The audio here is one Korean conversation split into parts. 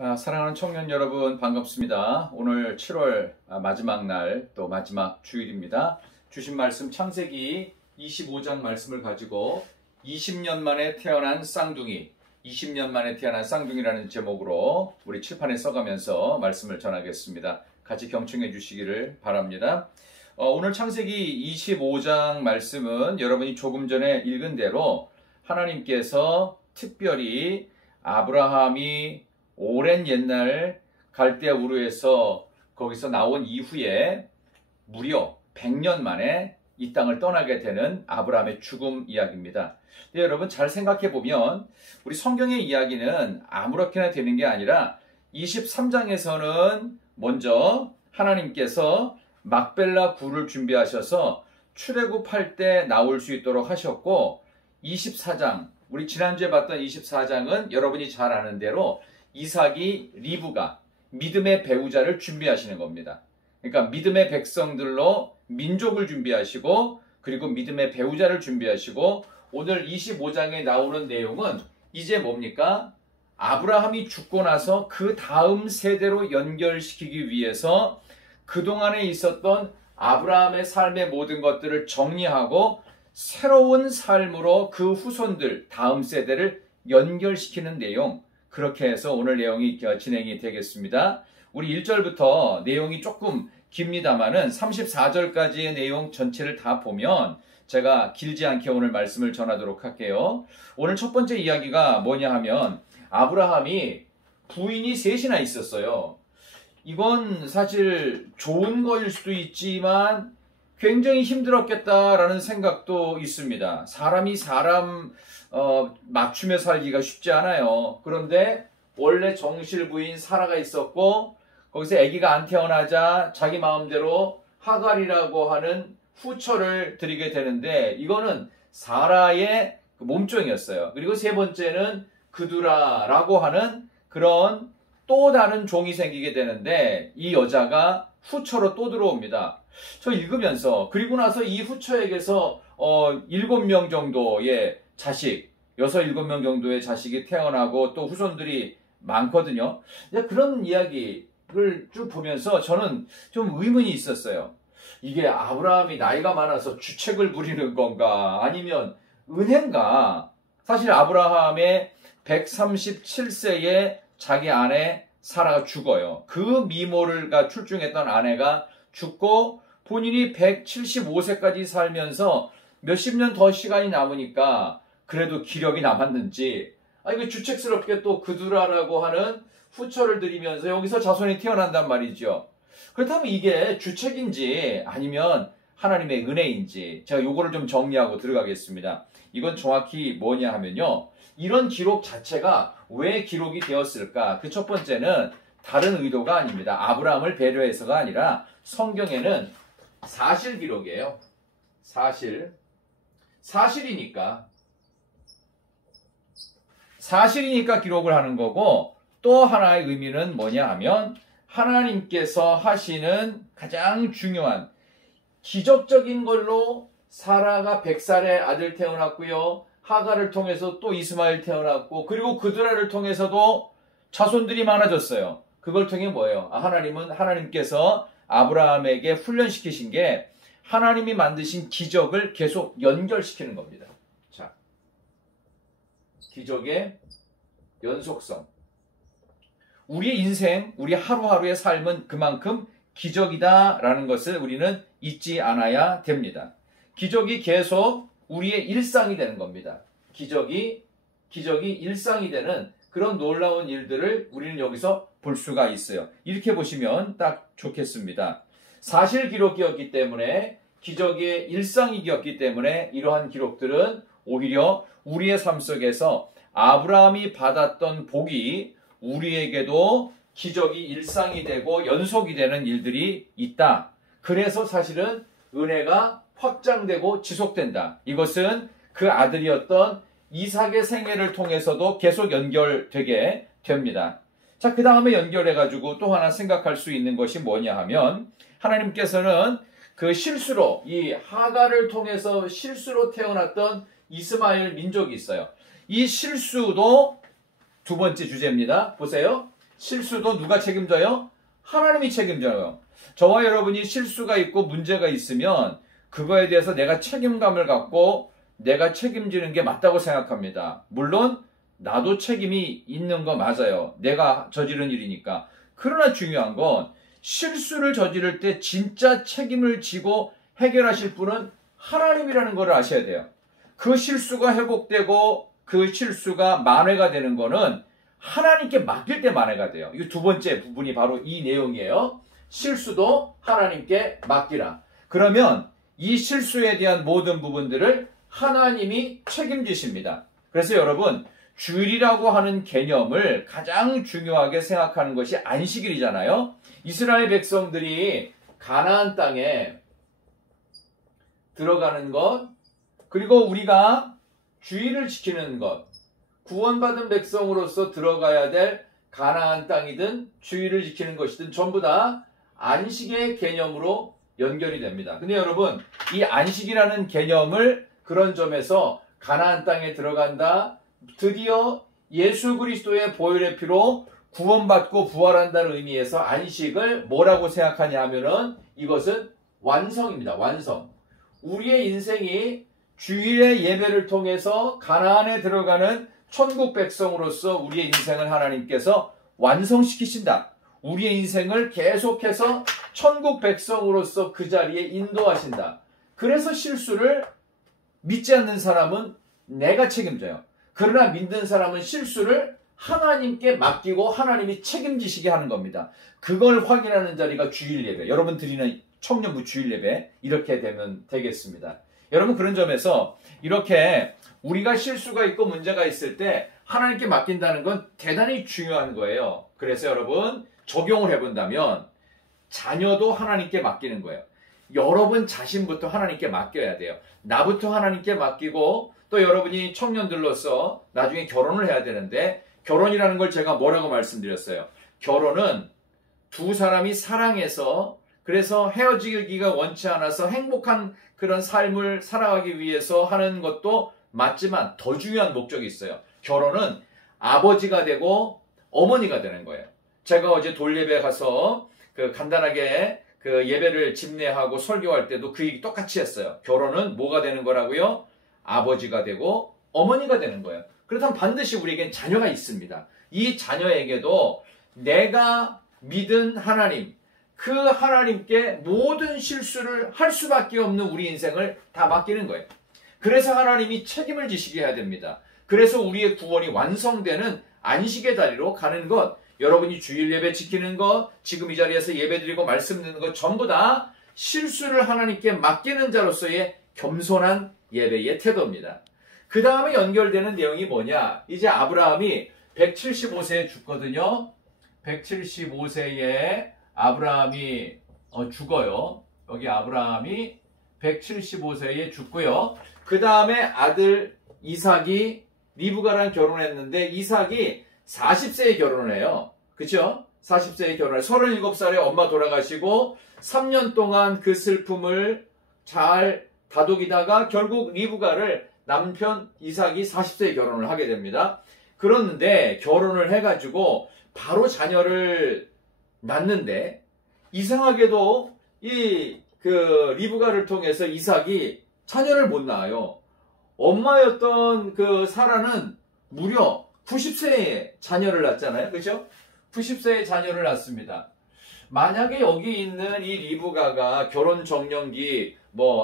사랑하는 청년 여러분 반갑습니다. 오늘 7월 마지막 날 또 마지막 주일입니다. 주신 말씀 창세기 25장 말씀을 가지고 20년 만에 태어난 쌍둥이 20년 만에 태어난 쌍둥이라는 제목으로 우리 칠판에 써가면서 말씀을 전하겠습니다. 같이 경청해 주시기를 바랍니다. 오늘 창세기 25장 말씀은 여러분이 조금 전에 읽은 대로 하나님께서 특별히 아브라함이 오랜 옛날 갈대아 우르에서 거기서 나온 이후에 무려 100년 만에 이 땅을 떠나게 되는 아브라함의 죽음 이야기입니다. 근데 여러분 잘 생각해 보면 우리 성경의 이야기는 아무렇게나 되는 게 아니라 23장에서는 먼저 하나님께서 막벨라 굴을 준비하셔서 출애굽할 때 나올 수 있도록 하셨고 24장 우리 지난주에 봤던 24장은 여러분이 잘 아는 대로 이삭이 리브가 믿음의 배우자를 준비하시는 겁니다. 그러니까 믿음의 백성들로 민족을 준비하시고 그리고 믿음의 배우자를 준비하시고 오늘 25장에 나오는 내용은 이제 뭡니까? 아브라함이 죽고 나서 그 다음 세대로 연결시키기 위해서 그동안에 있었던 아브라함의 삶의 모든 것들을 정리하고 새로운 삶으로 그 후손들 다음 세대를 연결시키는 내용, 그렇게 해서 오늘 내용이 진행이 되겠습니다. 우리 1절부터 내용이 조금 깁니다만은 34절까지의 내용 전체를 다 보면 제가 길지 않게 오늘 말씀을 전하도록 할게요. 오늘 첫 번째 이야기가 뭐냐 하면 아브라함이 부인이 셋이나 있었어요. 이건 사실 좋은 거일 수도 있지만 굉장히 힘들었겠다라는 생각도 있습니다. 사람이 사람 맞추며 살기가 쉽지 않아요. 그런데 원래 정실 부인 사라가 있었고 거기서 아기가 안 태어나자 자기 마음대로 하갈이라고 하는 후처를 드리게 되는데 이거는 사라의 몸종이었어요. 그리고 세 번째는 그두라라고 하는 그런 또 다른 종이 생기게 되는데 이 여자가 후처로 또 들어옵니다. 저 읽으면서 그리고 나서 이 후처에게서 7명 정도의 자식, 6, 7명 정도의 자식이 태어나고 또 후손들이 많거든요. 그런 이야기를 쭉 보면서 저는 좀 의문이 있었어요. 이게 아브라함이 나이가 많아서 주책을 부리는 건가 아니면 은혜인가? 사실 아브라함의 137세에 자기 아내 사라가 죽어요. 그 미모를 출중했던 아내가 죽고 본인이 175세까지 살면서 몇십 년 더 시간이 남으니까 그래도 기력이 남았는지 이거 주책스럽게 또 그두라라고 하는 후처를 드리면서 여기서 자손이 태어난단 말이죠. 그렇다면 이게 주책인지 아니면 하나님의 은혜인지 제가 요거를 좀 정리하고 들어가겠습니다. 이건 정확히 뭐냐 하면요. 이런 기록 자체가 왜 기록이 되었을까? 그 첫 번째는 다른 의도가 아닙니다. 아브라함을 배려해서가 아니라 성경에는 사실 기록이에요. 사실이니까 기록을 하는 거고 또 하나의 의미는 뭐냐 하면 하나님께서 하시는 가장 중요한 기적적인 걸로 사라가 100살에 아들 태어났고요. 하갈을 통해서 또 이스마엘 태어났고 그리고 그두라를 통해서도 자손들이 많아졌어요. 그걸 통해 뭐예요? 하나님께서 아브라함에게 훈련시키신 게 하나님이 만드신 기적을 계속 연결시키는 겁니다. 자, 기적의 연속성. 우리의 인생, 우리 하루하루의 삶은 그만큼 기적이다라는 것을 우리는 잊지 않아야 됩니다. 기적이 계속 우리의 일상이 되는 겁니다. 기적이 일상이 되는 그런 놀라운 일들을 우리는 여기서 볼 수가 있어요. 이렇게 보시면 딱 좋겠습니다. 사실 기록이었기 때문에 기적의 일상이었기 때문에 이러한 기록들은 오히려 우리의 삶 속에서 아브라함이 받았던 복이 우리에게도 기적이 일상이 되고 연속이 되는 일들이 있다. 그래서 사실은 은혜가 확장되고 지속된다. 이것은 그 아들이었던 이삭의 생애를 통해서도 계속 연결되게 됩니다. 자, 그 다음에 연결해가지고 또 하나 생각할 수 있는 것이 뭐냐 하면 하나님께서는 그 실수로 이 하갈을 통해서 실수로 태어났던 이스마엘 민족이 있어요. 이 실수도 두 번째 주제입니다. 보세요. 실수도 누가 책임져요? 하나님이 책임져요. 저와 여러분이 실수가 있고 문제가 있으면 그거에 대해서 내가 책임감을 갖고 내가 책임지는 게 맞다고 생각합니다. 물론 나도 책임이 있는 거 맞아요. 내가 저지른 일이니까. 그러나 중요한 건 실수를 저지를 때 진짜 책임을 지고 해결하실 분은 하나님이라는 걸 아셔야 돼요. 그 실수가 회복되고 그 실수가 만회가 되는 거는 하나님께 맡길 때 만회가 돼요. 이 두 번째 부분이 바로 이 내용이에요. 실수도 하나님께 맡기라. 그러면 이 실수에 대한 모든 부분들을 하나님이 책임지십니다. 그래서 여러분, 주일이라고 하는 개념을 가장 중요하게 생각하는 것이 안식일이잖아요. 이스라엘 백성들이 가나안 땅에 들어가는 것, 그리고 우리가 주일을 지키는 것, 구원받은 백성으로서 들어가야 될 가나안 땅이든 주일을 지키는 것이든 전부 다 안식의 개념으로 연결이 됩니다. 근데 여러분, 이 안식이라는 개념을 그런 점에서 가나안 땅에 들어간다, 드디어 예수 그리스도의 보혈의 피로 구원받고 부활한다는 의미에서 안식을 뭐라고 생각하냐 하면은 이것은 완성입니다. 완성. 우리의 인생이 주일의 예배를 통해서 가나안에 들어가는 천국 백성으로서 우리의 인생을 하나님께서 완성시키신다. 우리의 인생을 계속해서 천국 백성으로서 그 자리에 인도하신다. 그래서 실수를 믿지 않는 사람은 내가 책임져요. 그러나 믿는 사람은 실수를 하나님께 맡기고 하나님이 책임지시게 하는 겁니다. 그걸 확인하는 자리가 주일 예배. 여러분 드리는 청년부 주일 예배. 이렇게 되면 되겠습니다. 여러분 그런 점에서 이렇게 우리가 실수가 있고 문제가 있을 때 하나님께 맡긴다는 건 대단히 중요한 거예요. 그래서 여러분 적용을 해본다면 자녀도 하나님께 맡기는 거예요. 여러분 자신부터 하나님께 맡겨야 돼요. 나부터 하나님께 맡기고 또 여러분이 청년들로서 나중에 결혼을 해야 되는데 결혼이라는 걸 제가 뭐라고 말씀드렸어요? 결혼은 두 사람이 사랑해서 그래서 헤어지기가 원치 않아서 행복한 그런 삶을 살아가기 위해서 하는 것도 맞지만 더 중요한 목적이 있어요. 결혼은 아버지가 되고 어머니가 되는 거예요. 제가 어제 돌예배 가서 간단하게 예배를 집례하고 설교할 때도 그 얘기 똑같이 했어요. 결혼은 뭐가 되는 거라고요? 아버지가 되고 어머니가 되는 거예요. 그렇다면 반드시 우리에겐 자녀가 있습니다. 이 자녀에게도 내가 믿은 하나님, 그 하나님께 모든 실수를 할 수밖에 없는 우리 인생을 다 맡기는 거예요. 그래서 하나님이 책임을 지시게 해야 됩니다. 그래서 우리의 구원이 완성되는 안식의 다리로 가는 것, 여러분이 주일 예배 지키는 것, 지금 이 자리에서 예배 드리고 말씀 듣는 것 전부 다 실수를 하나님께 맡기는 자로서의 겸손한 예배의 태도입니다. 그 다음에 연결되는 내용이 뭐냐? 이제 아브라함이 175세에 죽거든요. 175세에 아브라함이 죽어요. 여기 아브라함이 175세에 죽고요. 그 다음에 아들 이삭이 리브가랑 결혼했는데 이삭이 40세에 결혼을 해요. 그쵸? 40세에 결혼해 37살에 엄마 돌아가시고 3년 동안 그 슬픔을 잘 다독이다가 결국 리브가를 남편 이삭이 40세에 결혼을 하게 됩니다. 그런데 결혼을 해가지고 바로 자녀를 낳는데 이상하게도 리브가를 통해서 이삭이 자녀를 못 낳아요. 엄마였던 사라는 무려 90세에 자녀를 낳잖아요. 그죠? 90세에 자녀를 낳습니다. 만약에 여기 있는 이 리브가가 결혼 정년기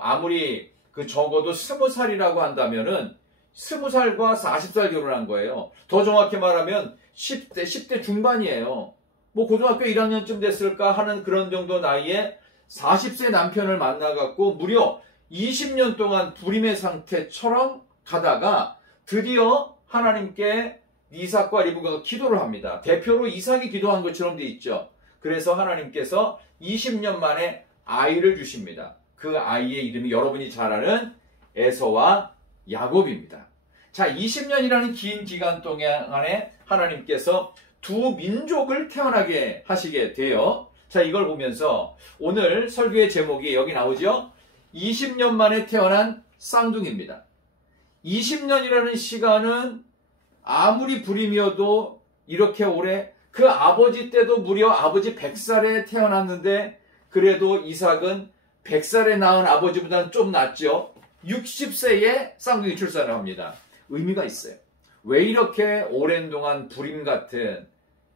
아무리 적어도 20살이라고 한다면은 20살과 40살 결혼한 거예요. 더 정확히 말하면 10대 중반이에요. 고등학교 1학년쯤 됐을까 하는 그런 정도 나이에 40세 남편을 만나갖고 무려 20년 동안 불임의 상태처럼 가다가 드디어 하나님께 이삭과 리브가가 기도를 합니다. 대표로 이삭이 기도한 것처럼 돼 있죠. 그래서 하나님께서 20년 만에 아이를 주십니다. 그 아이의 이름이 여러분이 잘 아는 에서와 야곱입니다. 자, 20년이라는 긴 기간 동안에 하나님께서 두 민족을 태어나게 하시게 돼요. 자, 이걸 보면서 오늘 설교의 제목이 여기 나오죠? 20년 만에 태어난 쌍둥이입니다. 20년이라는 시간은 아무리 불임이어도 이렇게 오래 그 아버지 때도 무려 아버지 100살에 태어났는데 그래도 이삭은 100살에 낳은 아버지보다는 좀 낫죠. 60세에 쌍둥이 출산을 합니다. 의미가 있어요. 왜 이렇게 오랜 동안 불임 같은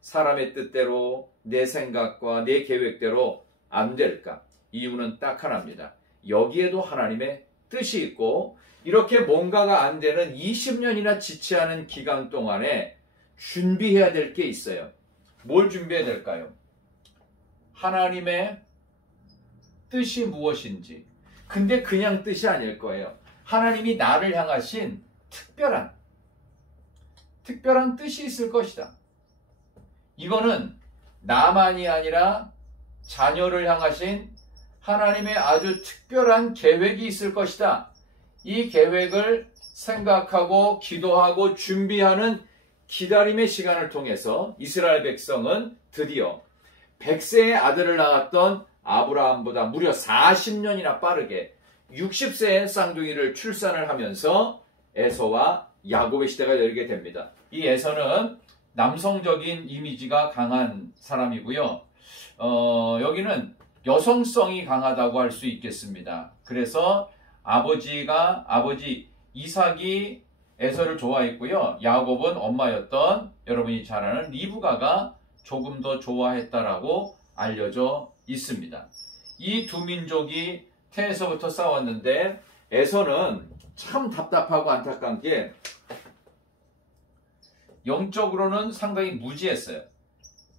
사람의 뜻대로 내 생각과 내 계획대로 안 될까? 이유는 딱 하나입니다. 여기에도 하나님의 뜻이 있고 이렇게 뭔가가 안 되는 20년이나 지체하는 기간 동안에 준비해야 될 게 있어요. 뭘 준비해야 될까요? 하나님의 뜻이 무엇인지. 근데 그냥 뜻이 아닐 거예요. 하나님이 나를 향하신 특별한 뜻이 있을 것이다. 이거는 나만이 아니라 자녀를 향하신 하나님의 아주 특별한 계획이 있을 것이다. 이 계획을 생각하고 기도하고 준비하는 기다림의 시간을 통해서 이스라엘 백성은 드디어 100세의 아들을 낳았던 아브라함보다 무려 40년이나 빠르게 60세의 쌍둥이를 출산을 하면서 에서와 야곱의 시대가 열리게 됩니다. 이 에서는 남성적인 이미지가 강한 사람이고요. 여기는 여성성이 강하다고 할 수 있겠습니다. 그래서 아버지 이삭이 에서를 좋아했고요. 야곱은 엄마였던 여러분이 잘 아는 리브가가 조금 더 좋아했다라고 알려져 있습니다. 이 두 민족이 태에서부터 싸웠는데 에서는 참 답답하고 안타까운 게 영적으로는 상당히 무지했어요.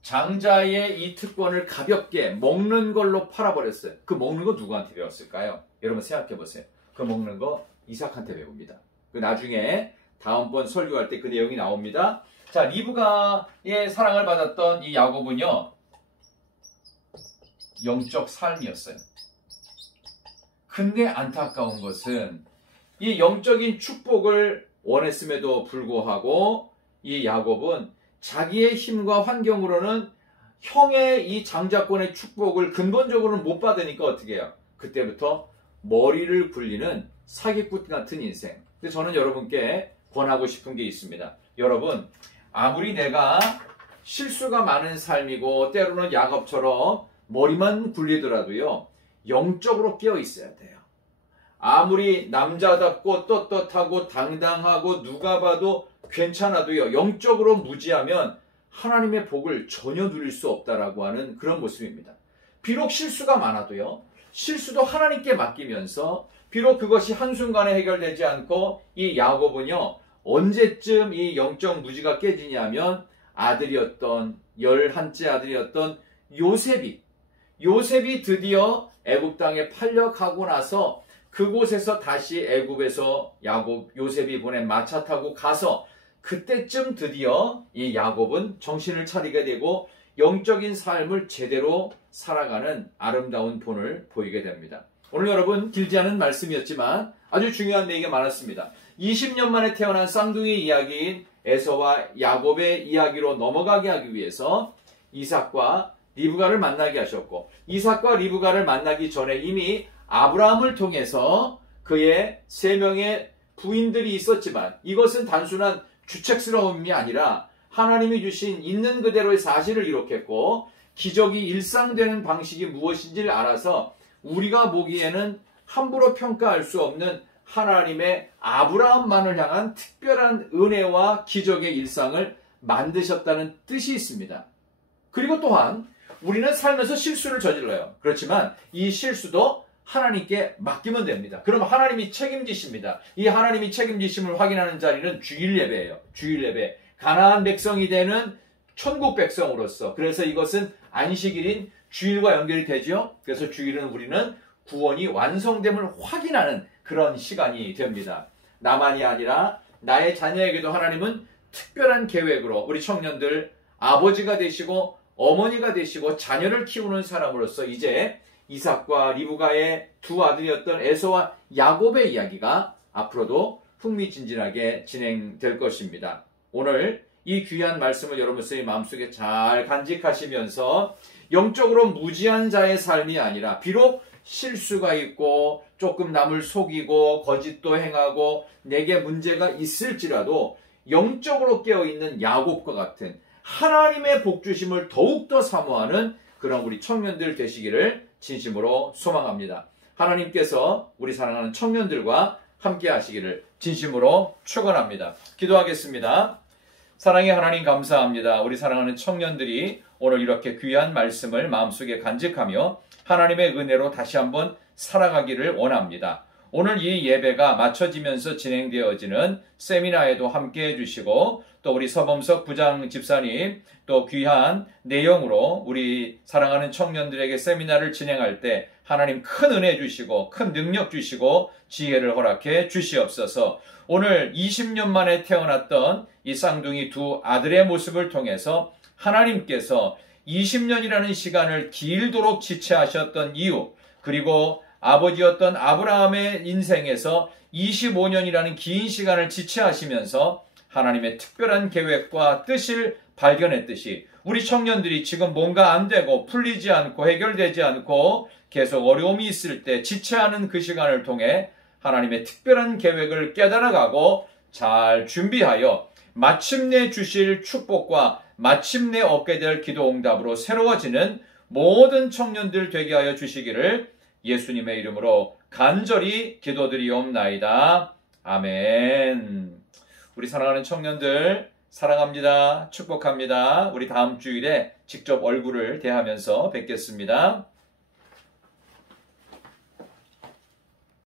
장자의 이 특권을 가볍게 먹는 걸로 팔아버렸어요. 그 먹는 거 누구한테 배웠을까요? 여러분 생각해 보세요. 그 먹는 거 이삭한테 배웁니다. 그 나중에 다음번 설교할 때 그 내용이 나옵니다. 자, 리브가의 사랑을 받았던 이 야곱은요, 영적 삶이었어요. 근데 안타까운 것은 이 영적인 축복을 원했음에도 불구하고 이 야곱은 자기의 힘과 환경으로는 형의 이 장자권의 축복을 근본적으로는 못 받으니까 어떻게 해요? 그때부터 머리를 굴리는 사기꾼 같은 인생. 근데 저는 여러분께 권하고 싶은 게 있습니다. 여러분, 아무리 내가 실수가 많은 삶이고 때로는 야곱처럼 머리만 굴리더라도요, 영적으로 깨어 있어야 돼요. 아무리 남자답고 떳떳하고 당당하고 누가 봐도 괜찮아도요, 영적으로 무지하면 하나님의 복을 전혀 누릴 수 없다라고 하는 그런 모습입니다. 비록 실수가 많아도요, 실수도 하나님께 맡기면서 비록 그것이 한순간에 해결되지 않고 이 야곱은요, 언제쯤 이 영적 무지가 깨지냐면 아들이었던 11째 아들이었던 요셉이 드디어 애굽 땅에 팔려가고 나서 그곳에서 다시 애굽에서 요셉이 보낸 마차 타고 가서 그때쯤 드디어 이 야곱은 정신을 차리게 되고 영적인 삶을 제대로 살아가는 아름다운 본을 보이게 됩니다. 오늘 여러분 길지 않은 말씀이었지만 아주 중요한 내용이 많았습니다. 20년 만에 태어난 쌍둥이 이야기인 에서와 야곱의 이야기로 넘어가게 하기 위해서 이삭과 리브가를 만나게 하셨고, 이삭과 리브가를 만나기 전에 이미 아브라함을 통해서 그의 3명의 부인들이 있었지만 이것은 단순한 주책스러움이 아니라 하나님이 주신 있는 그대로의 사실을 기록했고 기적이 일상되는 방식이 무엇인지를 알아서 우리가 보기에는 함부로 평가할 수 없는 하나님의 아브라함만을 향한 특별한 은혜와 기적의 일상을 만드셨다는 뜻이 있습니다. 그리고 또한 우리는 살면서 실수를 저질러요. 그렇지만 이 실수도 하나님께 맡기면 됩니다. 그러면 하나님이 책임지십니다. 이 하나님이 책임지심을 확인하는 자리는 주일 예배예요. 주일 예배. 가나안 백성이 되는 천국 백성으로서. 그래서 이것은 안식일인 주일과 연결이 되죠. 그래서 주일은 우리는 구원이 완성됨을 확인하는 그런 시간이 됩니다. 나만이 아니라 나의 자녀에게도 하나님은 특별한 계획으로 우리 청년들 아버지가 되시고 어머니가 되시고 자녀를 키우는 사람으로서 이제 이삭과 리브가의 두 아들이었던 에서와 야곱의 이야기가 앞으로도 흥미진진하게 진행될 것입니다. 오늘 이 귀한 말씀을 여러분의 마음속에 잘 간직하시면서 영적으로 무지한 자의 삶이 아니라 비록 실수가 있고 조금 남을 속이고 거짓도 행하고 내게 문제가 있을지라도 영적으로 깨어있는 야곱과 같은 하나님의 복주심을 더욱더 사모하는 그런 우리 청년들 되시기를 진심으로 소망합니다. 하나님께서 우리 사랑하는 청년들과 함께 하시기를 진심으로 축원합니다. 기도하겠습니다. 사랑의 하나님 감사합니다. 우리 사랑하는 청년들이 오늘 이렇게 귀한 말씀을 마음속에 간직하며 하나님의 은혜로 다시 한번 살아가기를 원합니다. 오늘 이 예배가 맞춰지면서 진행되어지는 세미나에도 함께 해주시고 또 우리 서범석 부장 집사님 또 귀한 내용으로 우리 사랑하는 청년들에게 세미나를 진행할 때 하나님 큰 은혜 주시고 큰 능력 주시고 지혜를 허락해 주시옵소서. 오늘 20년 만에 태어났던 이 쌍둥이 두 아들의 모습을 통해서 하나님께서 20년이라는 시간을 길도록 지체하셨던 이유, 그리고 아버지였던 아브라함의 인생에서 25년이라는 긴 시간을 지체하시면서 하나님의 특별한 계획과 뜻을 발견했듯이 우리 청년들이 지금 뭔가 안 되고 풀리지 않고 해결되지 않고 계속 어려움이 있을 때 지체하는 그 시간을 통해 하나님의 특별한 계획을 깨달아가고 잘 준비하여 마침내 주실 축복과 마침내 얻게 될 기도 응답으로 새로워지는 모든 청년들 되게 하여 주시기를 예수님의 이름으로 간절히 기도드리옵나이다. 아멘. 우리 사랑하는 청년들 사랑합니다. 축복합니다. 우리 다음 주일에 직접 얼굴을 대하면서 뵙겠습니다.